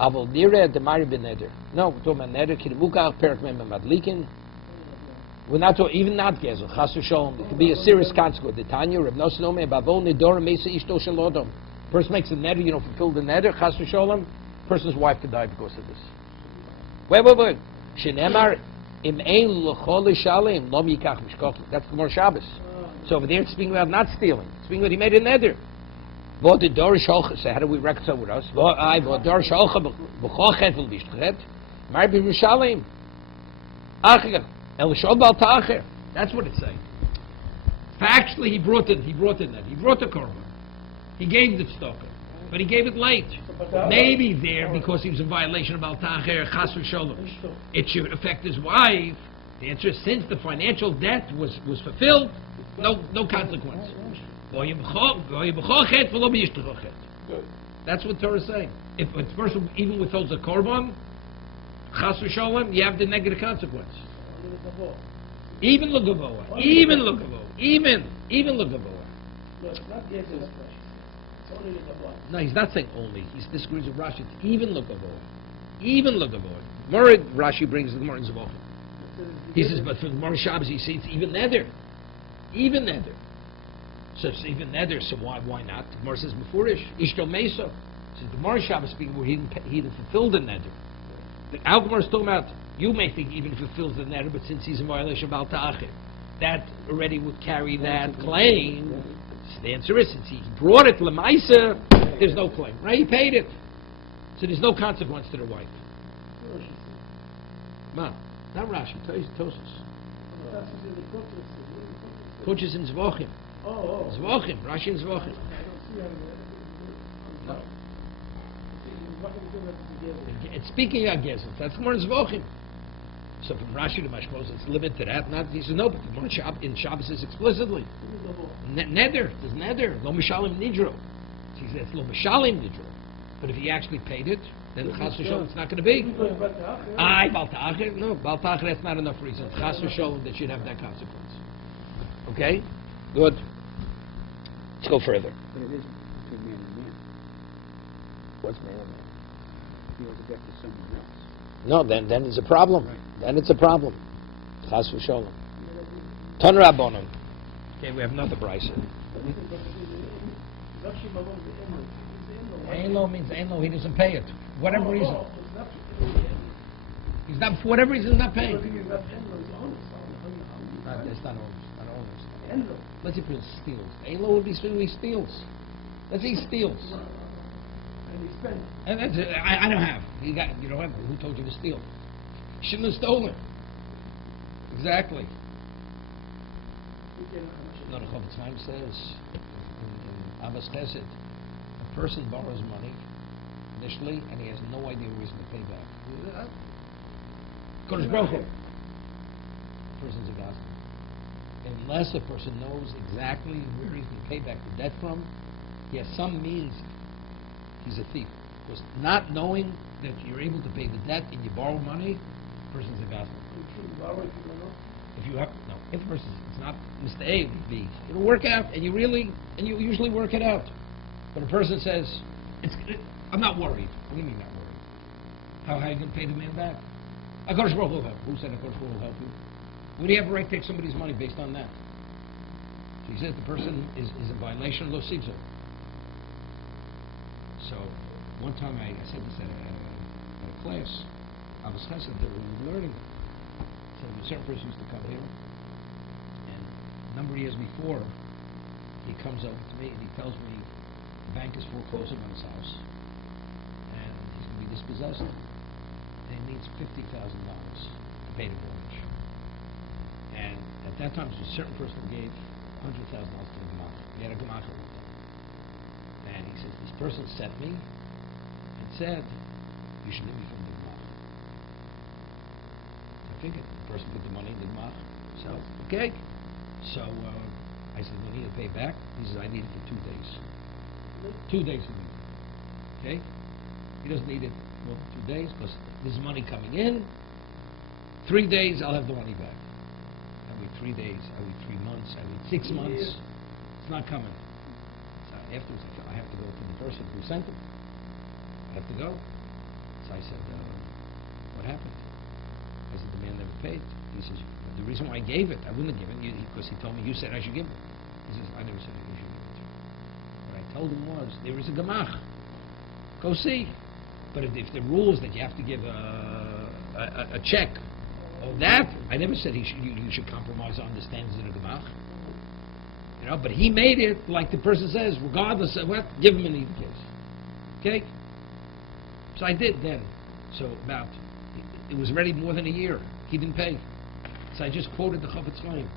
Avol nireh demari beneder. No, we're talking about neder. Kidmukach perak mem madlikin. We're not talking, even not gezel. Chas v'sholom. It could be a serious consequence. The Tanya, Reb Nosson Omer, Bavon Nidor Mesa Ishto Shalodom. Person makes a neder, you don't fulfill the neder. Chas v'sholom. Person's wife could die because of this. Wait. Shenemar im ein l'chol l'shalem lo mikach mishkoch. That's the Gemara Shabbos. So over there it's speaking about not stealing. It's speaking about he made a neder. What the Dorish Holcha say? How do we reconcile with us? What Dorish Holcha b'chochet v'l'bishtochet. Mar b'Yerushalayim. Achigah. That's what it's saying. Factually, he brought the korban. He gave the tzedakah, but he gave it late. Maybe there because he was in violation of al tacher chas v'sholom. It should affect his wife. The answer is since the financial debt was fulfilled, no consequence. That's what Torah is saying. If a person even withholds a korban, chas v'sholom, you have the negative consequence. Even Lugavoa. No, it's not the extra expression. It's only Lugavoa. No, he's not saying only. He disagrees with Rashi. It's even Lugavoa. More Rashi brings the Gemara in Zvachim. He says, but for the Gemara Shabbos, he says it's even neder. So it's even neder. So why not? The Gemara says before-ish. Ishto Meso. So the Gemara Shabbos speaking where he didn't fulfill the neder. The Al-Gemara is talking about you may think even if it fulfills the neder, but since he's in violation of al ta'achir, that already would carry that claim. So the answer is, since he brought it l'maisa, there's no claim, right? He paid it, so there's no consequence to the wife. Ma, not Rashi. Tosfos. Kunsh's in Zvachim. Zvachim. Rashi in Zvachim. No. It's speaking of gezel. That's more Zvachim. So from Rashi to Mashmos, it's limited to that. Not he says no, but the Gemara in Shabbos says explicitly. Neder, there's neder. Lo mishalim nidro. He says lo mishalim nidro. But if he actually paid it, then chas v'sholom it's not going to be. Bal ta'acher. No, bal ta'acher. That's not enough reason. Chas v'sholom that should have that consequence. Okay, good. Let's go further. But it isn't between man and man. What's man and man? He owes a debt to someone else. No, then it's a problem. Right. Then it's a problem. Chas v'sholom. Ton rabbonim. Okay, we have another brisa. Einlo means einlo. He doesn't pay it. Whatever reason. He's not. For whatever reason, he's not paying. That's not owners. Let's say he steals. Einlo would be when he steals. Let's say he steals. And that's it. I don't have. You don't have. Who told you to steal? You shouldn't have stolen. Exactly. No, the Chofetz Chaim says in Abbas Chesed, a person borrows money initially and he has no idea where he's going to pay back. Kodesh Baruch Hu. Person's a gospel. Unless a person knows exactly where he's going to pay back the debt from, he has some means, he's a thief. Because not knowing that you're able to pay the debt and you borrow money, the person's a gospel. If you have if a person, it's not Mr. A would be, it'll work out, and you usually work it out. But a person says, I'm not worried. What do you mean not worried? How are you going to pay the man back? HaKadosh Baruch Hu will help. Who said HaKadosh Baruch Hu will help you? When do you have a right to take somebody's money based on that? So he says the person is in violation of lo sigzo. So one time I said this at a class, I was chesed that we were learning. So a certain person used to come here, and a number of years before, he comes over to me and he tells me the bank is foreclosing on his house, and he's going to be dispossessed, and he needs $50,000 to pay the mortgage. And at that time, there was a certain person who gave $100,000 to the gemach. He had a gemach at one time. And he says, this person sent me and said, you should leave me from the gemach. I figured the person put the money in the gemach. So, okay. So I said, when you need to pay back? He says, I need it for 2 days. 2 days he needs it. Okay? He doesn't need it more than 2 days because there's money coming in. 3 days, I'll have the money back. I wait 3 days, I wait 3 months, I wait 6 months. It's not coming. So afterwards, I have to go to the person who sent it. I have to go. So I said, what happened? I said, the man never paid. He says, the reason why I gave it, I wouldn't have given it, because he told me, you said I should give it. He says, I never said you should give it. What I told him was, there is a gemach. Go see. But if the rule is that you have to give a check, that I never said you should compromise on the standards of the gemach. You know, but he made it like the person says, regardless of what, give him in either case. Okay? So I did then. So it was ready more than a year. He didn't pay. So I just quoted the Chofetz Chaim,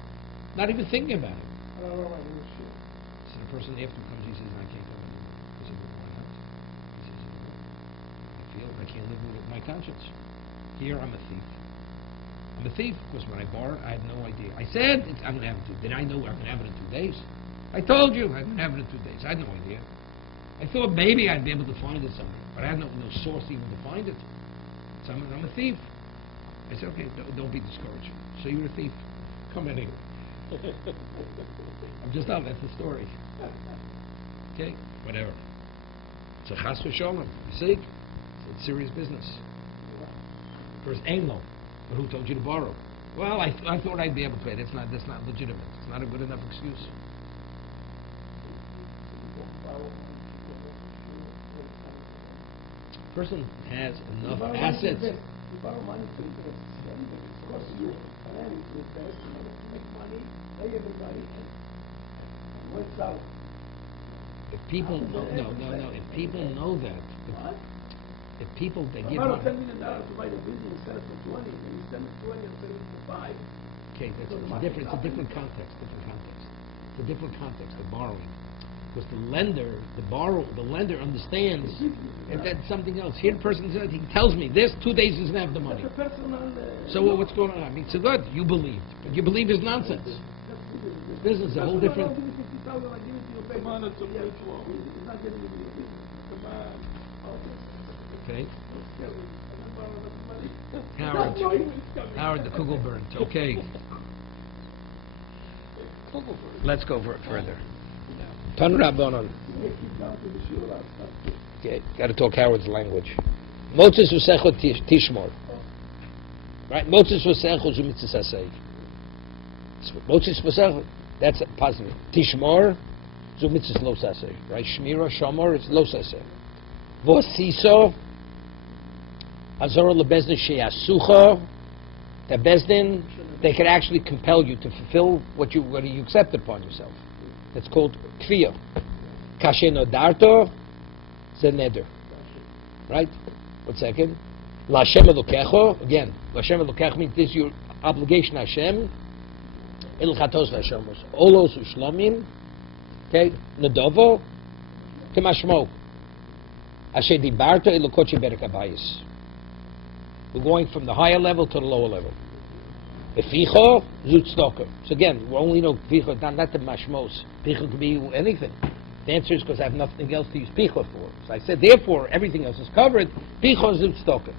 not even thinking about it. So the person after comes, he says, I can't go anymore. I said, well, why not? He says, I feel I can't live with my conscience. Here I'm a thief. I'm a thief because when I borrowed, I had no idea. I said I'm going to have it. Did I know I'm going to have it in 2 days? I told you I'm going to have it in 2 days. I had no idea. I thought maybe I'd be able to find it somewhere, but I had no source even to find it. So I'm a thief. I said, okay, don't be discouraged. So you're a thief. Come in here. I'm just out. That's the story. Okay, whatever. It's a chas v'sholem. You see, it's serious business. First, ain't no. But who told you to borrow? Well, I thought I'd be able to pay. That's not legitimate. It's not a good enough excuse. Person has enough assets. You borrow money to invest. It costs you planning to invest in order to make money, pay everybody, and works out. If people no. If people know that, if people they give $10 money. million to buy the building and sell it for 20, and you sell it for 20 and sell it for 5. Okay, it's a different context. It's a different context of borrowing. Because the lender understands that that's something else. Here the person says, he tells me this, 2 days he's going to have the money. So what's going on? I mean, so good, you believed. But you believe is nonsense. This is a whole different... Okay. Howard, the kugel burnt. Okay. Let's go further. Tan Rabbanon. Okay, got to talk Howard's language. Motzes v'sechot tishmor. Right? Motzes v'sechot zu mitzvah asay. Motzes v'sechot, that's positive. Tishmor zu mitzvah lo asay. Right? Shmira, shamor, it's lo asay. V'osiso azor lebezdin sheyasucha. The bezdin, they could actually compel you to fulfill what you accepted upon yourself. It's called kfiyah. Kashe nodarto ze neder. Right? 1 second. L'Hashem elokecho. Again, L'Hashem elokecho means this is your obligation, Hashem. El Chatos Vashamos. Olos Ushlomim. Okay, Nadavo. Kemashmo. Asher Dibarto Elokochi Berekabayis. We're going from the higher level to the lower level. Eficho Zutstoker. So again, we only know Picho, not the Mashmos. Picho could be anything. The answer is because I have nothing else to use Picho for. So I said, therefore, everything else is covered. Picho Zutstoker.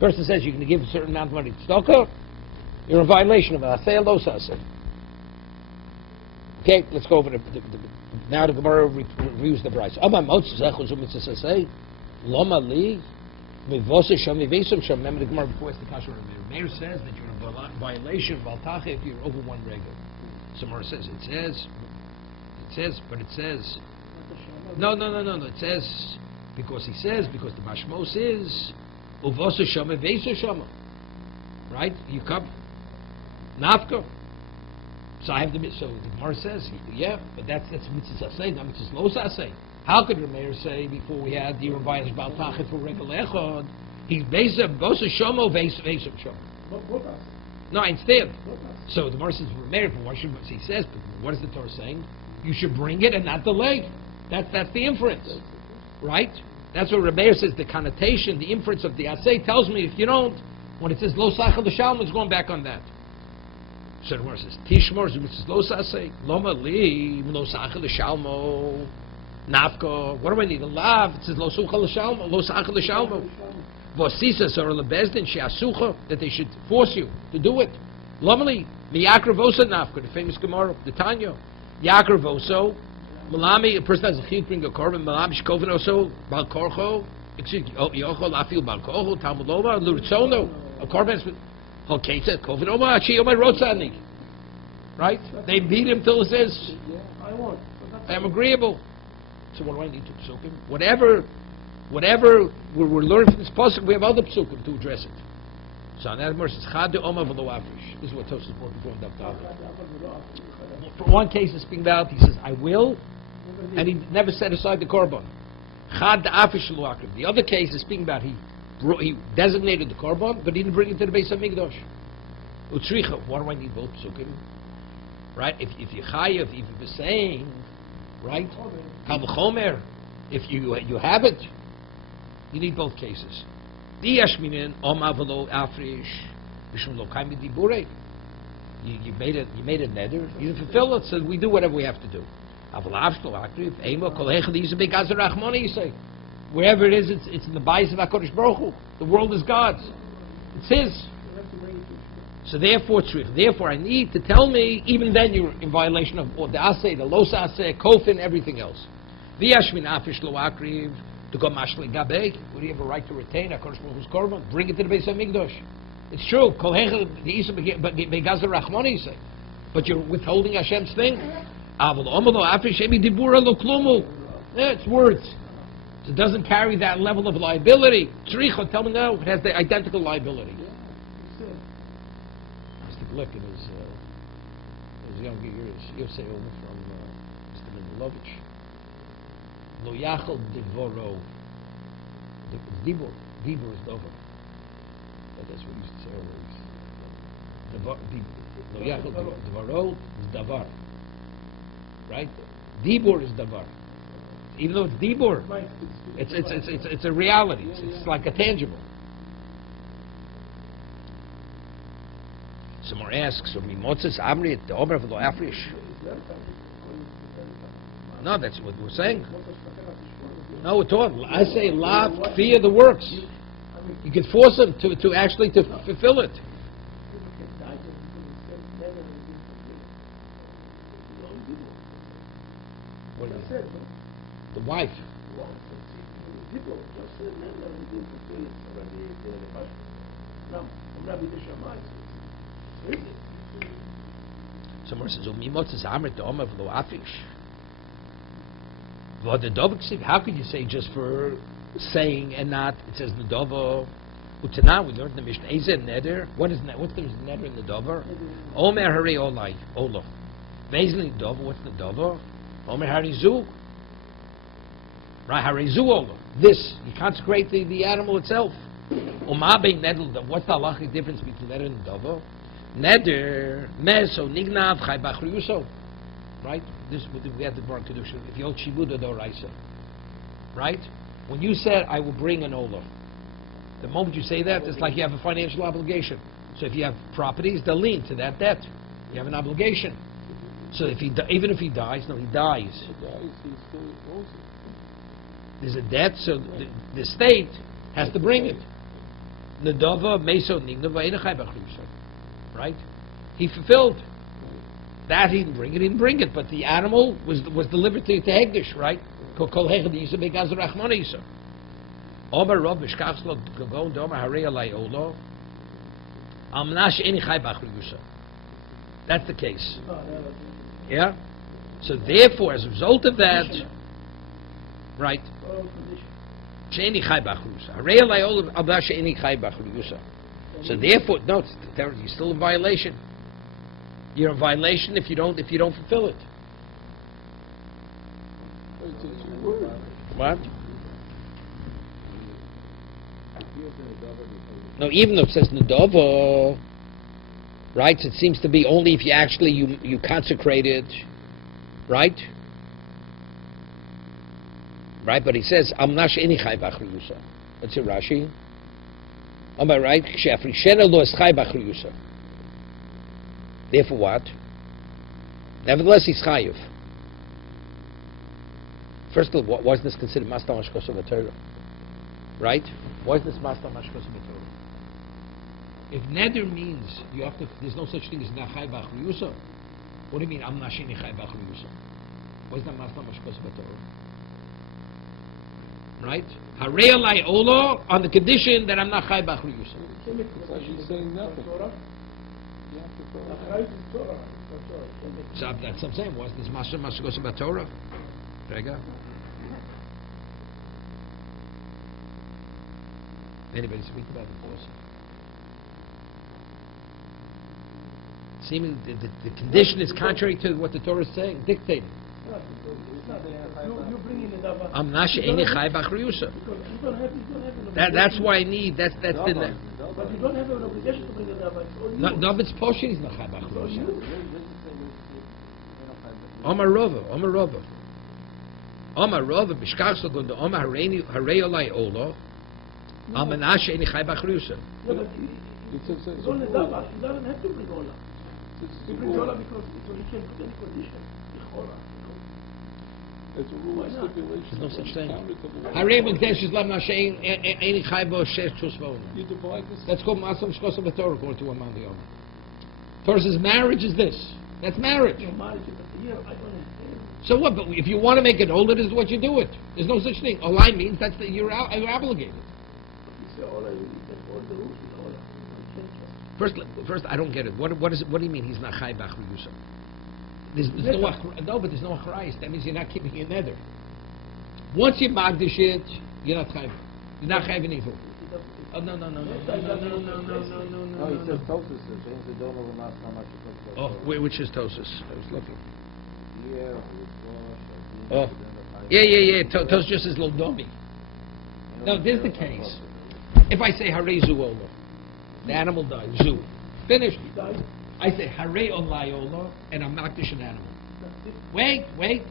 Person says you're going to give a certain amount of money to Stoker, you're in violation of it. Asay lo sasay. Okay, let's go over now the Gemara reviews the price. Abba Motz Zechu Zumitzah say, Loma Li, Mivose Sham Mivesam Sham. Remember the Gemara before it's the Kasher Meir. Meir says that you're in a violation of Baltache if you're over one regel. Gemara says but it says no. It says because the Mashmos is Uvose Sham Mivesam Sham. Right? You come Nafka. So I have the Gemara says, yeah, but that's mitzvah say, not mitzvah lo say. How could Rameir say before we had the Yerubayas Baltachet for Regel Echad? He's based on Bosa Shomo Vesam Shomo. No, instead. So the Gemara says Rameir, but why should he says? But what is the Torah saying? You should bring it and not delay. That's the inference, right? That's what Rameir says. The connotation, the inference of the Asay tells me if you don't, when it says Lo Sachal L'Shalom, it's going back on that. So the Gemara says, Tishmor Zumitzis Lo Sasei, Loma Li, Lo Sachal L'Shalmo, Nafko. What do I need? A lav. It says Lo Suchal L'Shalmo, Lo Sachal L'Shalmo. Vosisas or Lebezdin Sheasucha, that they should force you to do it. Loma Li, Miyakra Vosa Nafko, the famous Gemara, the Tanya. Yakra Voso, Malami, a person has a chiyut bring a korban, Malami Shkovin Oso, Balkorcho, Yochol Afil Balkorcho, Talmud Loma, Lurtzono, a korban is. Okay, says Kovin Oma Chiyomai Rotzani. Right? They beat him till he says, I am agreeable. So what do I need to psukim? Whatever we're learning from this pasuk, we have other psukim to address it. So on that verse, it's Chad Oma V'lo Afrish. This is what Tosfos brought before in Daf Yomi. For one case, it's being about, he says, I will, and he never set aside the korban. Chad Afrish Lo Akriv. The other case is speaking about he designated the korban, but he didn't bring it to the base of Migdosh. Utzricha, what do I need both psukim? Right? If you chayav, if you're saying, right? Kal v'chomer, if you have it, you need both cases. Diyashminin oma v'lo afrish mishum lo kaimi dibure. You made it neder. You didn't fulfill it, so we do whatever we have to do. Aval avshlo akriv ema kol hechad yizabek azer rachmoni. You say. Wherever it is, it's in the bias of HaKadosh Baruch Hu. The world is God's. It's His. So therefore I need to tell me, even then you're in violation of the Aseh, the Los Aseh, Kofin, everything else. V'yashmin afish lo akriv, to go mashli gabei. Would you have a right to retain HaKadosh Baruch Hu's korban? Bring it to the base of Mikdash. It's true. Kol hechel the Isa begazer rachmoni, you say. But you're withholding Hashem's thing. Aval omelo afish emi dibura lo klumu. Yeah, it's words. So it doesn't carry that level of liability. Tzricha, tell me now, it has the identical liability. Mr. Glick in his younger years, Yosei over from Mr. Milovich. Lo yachol divoro. Dibor is Dover. That's what he used to say always. Lo yachol divoro is davar. Right? Dibor is davar. Even though it's dibur, it's a reality. It's like a tangible. Someone asks, "So mimotzes amri at the omer of the afrish." No, that's what we're saying. No, at all. I say lav fear the works. You can force them to actually to fulfill it. What do you say? The wife. Someone says, how could you say just for saying and not? It says Nedova. Utana, we learned the Mishnah. Ezer Neder. What's the Neder in the Dover? Omer Hari Olai. Olo. Vezli Dover. What's the Dover? Omer Hari Zug. Right, Harizu. This, you consecrate the animal itself. What's the halachic difference between that and Dovo? Neder, meso, nignav, chai bachriyuso. Right? This we had the Bar Kedusha. If you hold Shibuda Doraisa. Right? When you said, I will bring an Ola, the moment you say that, it's like you have a financial obligation. So if you have properties, they'll lean to that debt. You have an obligation. So if even if he dies, no, he dies. He still owes it. There's a debt, so the state has to bring it. Nedava, meso, nignava, einachai b'chriyuso. Right? He fulfilled. That he didn't bring it, but the animal was delivered to Hegdish, right? Kol hechad yisa begaz rachmana yisa. Omer Rav mishkachs lo gavon domer harei alai olo. Amnash eni chai b'chriyuso. That's the case. Yeah? So therefore, as a result of that, right? She'eni chai b'chriyuso. Harei alai olo amnash she'eni chai b'chriyuso. So therefore, no, you're still in violation. You're in violation if you don't fulfill it. What? No, even though it says Nadava, right? It seems to be only if you actually you consecrate it, right? Right, but he says Amnash eni chai b'chriyuso. That's in Rashi. Am I right? She'afrishena lo es chai b'chriyuso. Therefore what? Nevertheless, he's chayiv. First of all, why is this considered mastam mashkosa b'Torah? Right? Why is this mastam mashkosa b'Torah? If neder means you have to, there's no such thing as nachay b'chriyusa. What do you mean? I'm nashini chay b'chriyusa. Why is that mastam mashkosa b'Torah? Right? Harei alai olo on the condition that I'm not chay b'chriyusa. It's like he's saying nothing. So that's what I'm saying. What's this Masha goes about Torah? Rega. Anybody speak about it, please? Seeming the condition is contrary to what the Torah is saying, dictating. You bring in the dava. I'm nashe eni chai b'chriyusa. That's why I need. That's the. But you don't have an obligation to bring the dava. No, but it's poshin is not chai b'chriyusa. Omar Rova, Mishkach Sogon, the Omar Harei Olai Olo, Amanash Eni Chai B'chriyusa. Yeah, but it's only dava. He doesn't have to bring ola. He brings ola because he can put any condition. As a rule of stipulation. There's no such thing. Harei Mekdesh is Lam Nashe Eni Chai B'Shes Tusvona. You divide this. That's called Masam Shkosa B'Torah, according to one man the Omer. Torah says marriage is this. That's marriage. Your marriage is a year. I don't have. So what? But if you want to make it older, this is what you do it. There's no such thing. Olai means that's you're obligated. First, I don't get it. What do you mean he's not chai b'chriyusa? There's no, but there's no achrayis. That means you're not keeping it nether. Once you magdish it, you're not chai. You're not chai b'nifu. Oh no. No, he says Tosus says they don't know how much it costs. Oh, which is Tosus? I was looking. Yeah. Oh, yeah. Tosus just says Lodomi. No, this is the case. If I say Harei Zuolo, the animal dies. Zu. Finished. I say Harei Olayolo, and I'm Makdish an animal. Wait,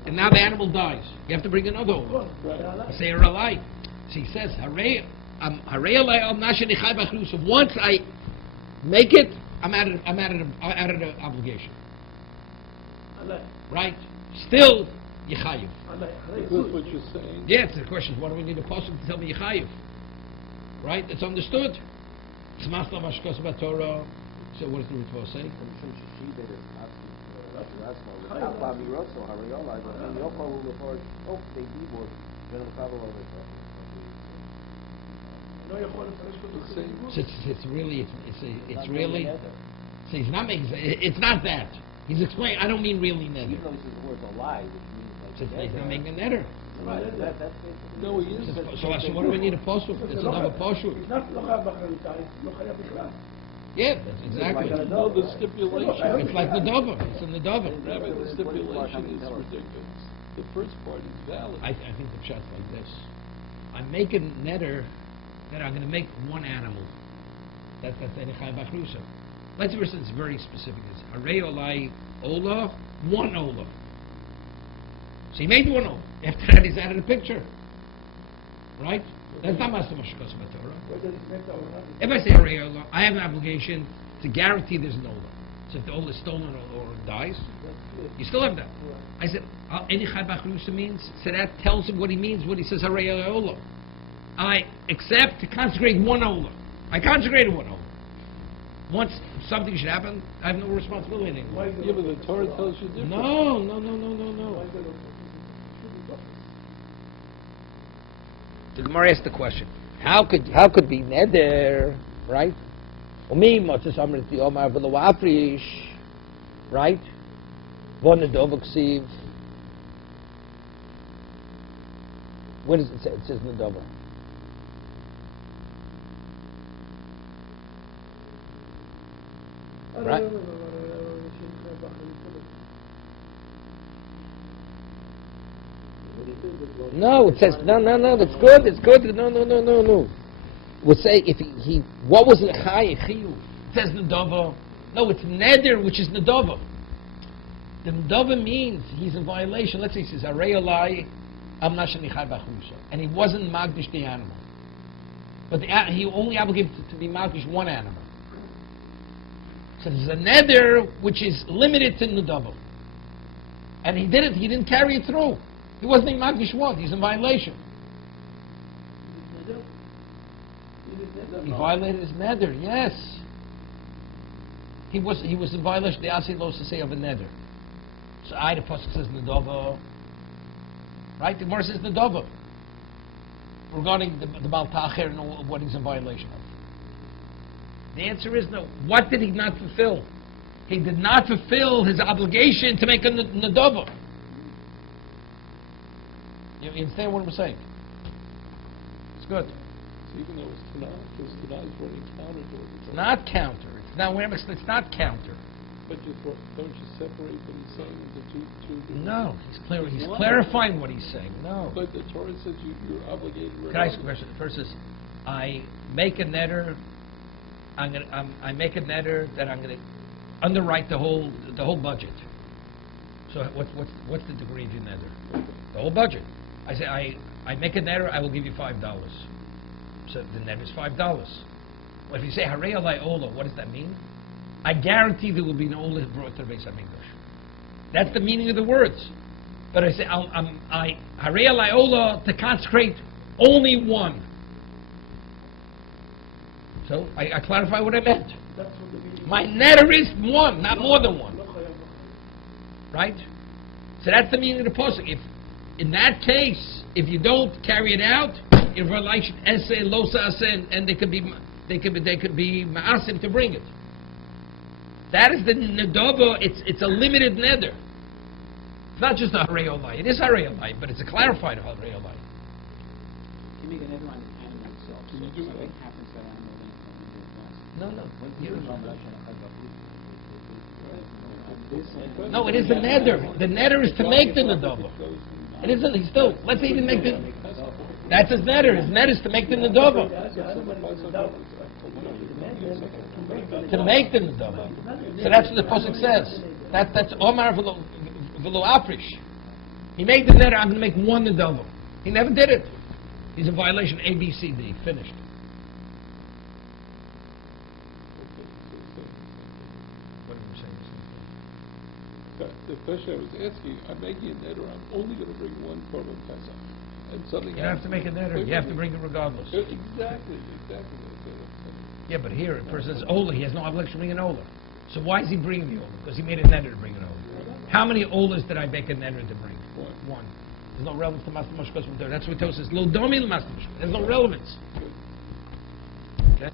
and now the animal dies. You have to bring another one. I say Ralai. So he says Harei Olay Al Nashani Chai B'chriyusa. Once I make it, I'm out of an obligation. Right? Still Yechayiv. Is this what you're saying? Yeah, it's the question is, what do we need a pasuk to tell me Yechayiv? Right? It's understood. It's Masna Mashkos Torah. So what does the Ritva say? It's really. So he's not making. It's not that. He's explaining. I don't mean really neder. Even though he says the word's a lie, which means like He's not making a neder. No, he is. So what do we need a posuk? It's another posuk. It's not lochav b'chriyusa. It's lochav b'chlal. Yeah, that's exactly. No, the stipulation. It's like the dover. It's in the dover. Rabbi, the stipulation is ridiculous. The first part is valid. I think the shot's like this. I'm making neder that I'm going to make one animal. That's Eni Chai B'chriyusa. let's for instance, very specific. It's Harei Olai Ola, one Ola. So he made one Ola. After that, he's added a picture. Right? That's not Master Bechukosai Torah. If I say Harei Ola, I have an obligation to guarantee there's an Ola. So if the Ola is stolen or dies, you still have that. I said, Any Chai Bachrusa means, so that tells him what he means when he says Harei Ola. I accept to consecrate one Ola. I consecrated one Ola. Once something should happen, I have no responsibility anymore. Yeah, but the Torah tells you different. No. The Gemara asked the question: How could be neder, right? Umi motzes amrit Omar v'lo afrish, right? Von nedovaksiv. Where does it say? It says nedova. Right? No, it says no. That's good. It's good. No. We'll say if he what was it? Chai chiyu. It says nedova. No, it's neder, which is nedova. The nedova means he's in violation. Let's say he says Harei Olai, I'm not shani chai b'achusha, and he wasn't magdish the animal, but he only obligated to be magdish one animal. So there's a neder which is limited to nedava, and he didn't carry it through. He wasn't in magdish one. He's in violation. He violated his neder. Yes. He was in violation. The asi lo say of a neder. So the pasuk says nedava. Right? The Gemara says nedava regarding the Baal Tacher and all, what he's in violation of. The answer is no. What did he not fulfill? He did not fulfill his obligation to make a nedava. You understand what I'm saying? It's good. So even though it's Tanakh, because Tanakh is running counter to it. It's not counter. It's not counter. But don't you separate what he's saying into two No, he's clarifying what he's saying. No. But the Torah says you're obligated. Can I ask a question? First is, I make a neder. I make a neder that I'm going to underwrite the whole budget. So what's the degree of your neder? The whole budget. I say I make a neder. I will give you $5. So the neder is $5. Well, if you say Harei Olai Ola, what does that mean? I guarantee there will be an Ola brought to the Beis HaMikdash. That's the meaning of the words. But I say I Harei Olai Ola to consecrate only one. So I clarify what I meant. My neder is one, not more than one. Right? So that's the meaning of the pasuk. If in that case, if you don't carry it out, in relation essay, losa essay, and they could be ma'asim to bring it. That is the nedava. It's a limited neder. It's not just a Harei Olai. It is Harei Olai, but it's a clarified Harei Olai. You make a neder on the animal itself. So if something happens to that animal, then No, it is the neder. The neder is to make the nedava. It isn't. He still. Let's say he didn't make the. That's his neder. His neder is to make the nedava. To make the nedava. So that's what the pasuk says. That's Omar v'lo afrish. He made the neder. I'm going to make one nedava. He never did it. He's in violation. A, B, C, D. Finished. The question I was asking, I'm making a neder, I'm only going to bring one korban pesach. And something You don't have to make a neder. You have to bring it regardless. Exactly. Yeah, but here, a person says Ola. He has no obligation to bring an Ola. So why is he bringing the Ola? Because he made a neder to bring an Ola. How many Olas did I make a neder to bring? One. There's no relevance to Master Bechukosai. That's what Tosas says. Lo domi l'Master Bechukosai. There's no relevance. Okay?